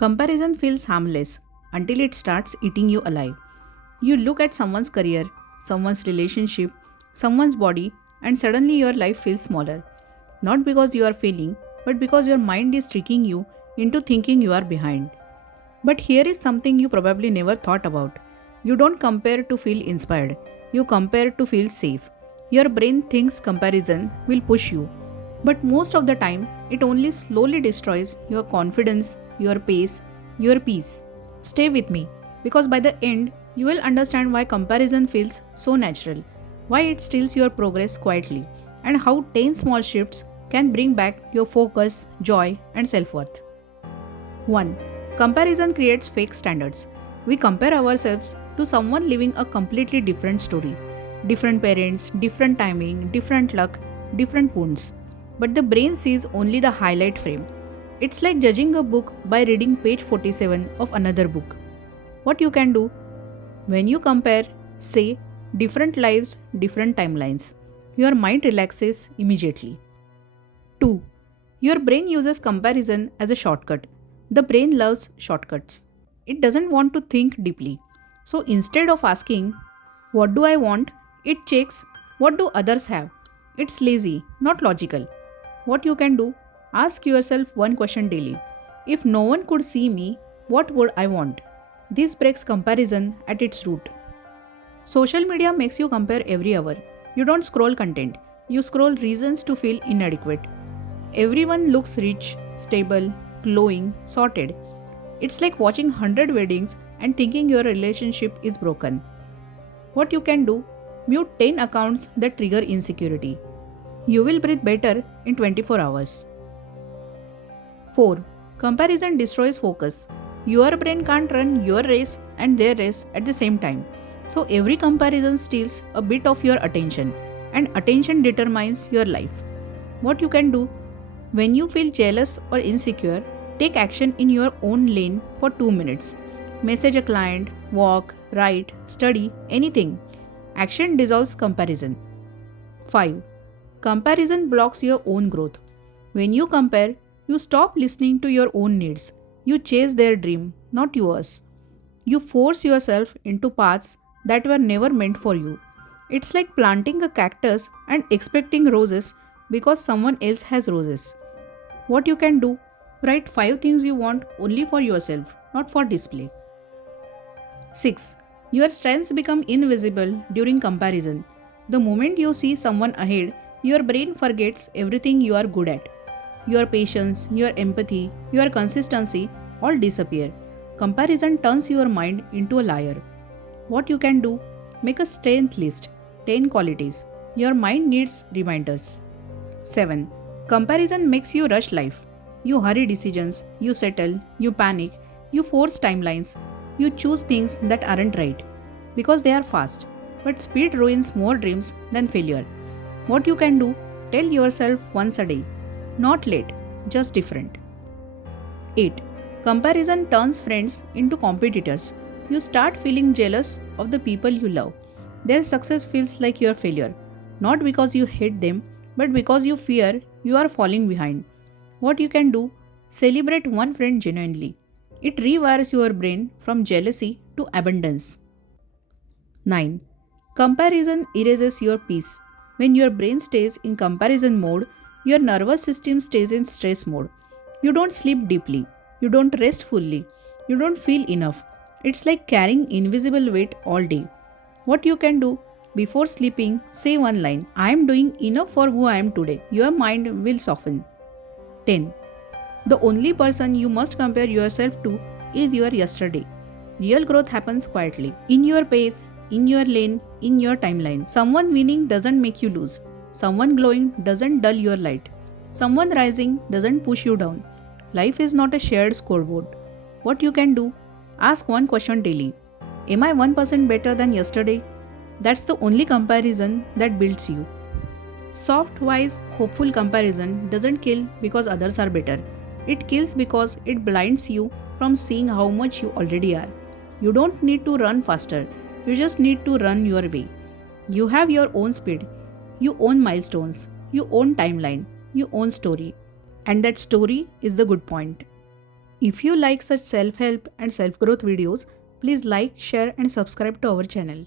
Comparison feels harmless until it starts eating you alive. You look at someone's career, someone's relationship, someone's body, and suddenly your life feels smaller. Not because you are failing, but because your mind is tricking you into thinking you are behind. But here is something you probably never thought about. You don't compare to feel inspired, you compare to feel safe. Your brain thinks comparison will push you, but most of the time, it only slowly destroys your confidence, your pace, your peace. Stay with me, because by the end, you will understand why comparison feels so natural, why it steals your progress quietly, and how 10 small shifts can bring back your focus, joy, and self worth. 1. Comparison creates fake standards. We compare ourselves to someone living a completely different story. Different parents, different timing, different luck, different wounds. But the brain sees only the highlight frame. It's like judging a book by reading page 47 of another book. What you can do when you compare, say, different lives, different timelines, your mind relaxes immediately. 2. Your brain uses comparison as a shortcut. The brain loves shortcuts. It doesn't want to think deeply. So instead of asking, what do I want? It checks, what do others have? It's lazy, not logical. What you can do? Ask yourself one question daily. If no one could see me, what would I want? This breaks comparison at its root. Social media makes you compare every hour. You don't scroll content, you scroll reasons to feel inadequate. Everyone looks rich, stable, glowing, sorted. It's like watching 100 weddings and thinking your relationship is broken. What you can do? Mute 10 accounts that trigger insecurity. You will breathe better in 24 hours. 4. Comparison destroys focus. Your brain can't run your race and their race at the same time. So every comparison steals a bit of your attention, and attention determines your life. What you can do? When you feel jealous or insecure, take action in your own lane for 2 minutes. Message a client, walk, write, study, anything. Action dissolves comparison. 5. Comparison blocks your own growth. When you compare, you stop listening to your own needs. You chase their dream, not yours. You force yourself into paths that were never meant for you. It's like planting a cactus and expecting roses because someone else has roses. What you can do? Write 5 things you want only for yourself, not for display. 6. Your strengths become invisible during comparison. The moment you see someone ahead, your brain forgets everything you are good at. Your patience, your empathy, your consistency all disappear. Comparison turns your mind into a liar. What you can do? Make a strength list, 10 qualities. Your mind needs reminders. 7. Comparison makes you rush life. You hurry decisions, you settle, you panic, you force timelines, you choose things that aren't right because they are fast. But speed ruins more dreams than failure. What you can do? Tell yourself once a day. Not late, just different. 8. Comparison turns friends into competitors. You start feeling jealous of the people you love. Their success feels like your failure, not because you hate them, but because you fear you are falling behind. What you can do? Celebrate one friend genuinely. It rewires your brain from jealousy to abundance. 9. Comparison erases your peace. When your brain stays in comparison mode, your nervous system stays in stress mode. You don't sleep deeply. You don't rest fully. You don't feel enough. It's like carrying invisible weight all day. What you can do? Before sleeping, say one line, I am doing enough for who I am today. Your mind will soften. 10. The only person you must compare yourself to is your yesterday. Real growth happens quietly, in your pace, in your lane, in your timeline. Someone winning doesn't make you lose. Someone glowing doesn't dull your light. Someone rising doesn't push you down. Life is not a shared scoreboard. What you can do? Ask one question daily. Am I 1% better than yesterday? That's the only comparison that builds you. Soft, wise, hopeful comparison doesn't kill because others are better. It kills because it blinds you from seeing how much you already are. You don't need to run faster, you just need to run your way. You have your own speed, you own milestones, you own timeline, you own story. And that story is the good point. If you like such self help and self growth videos, please like, share, and subscribe to our channel.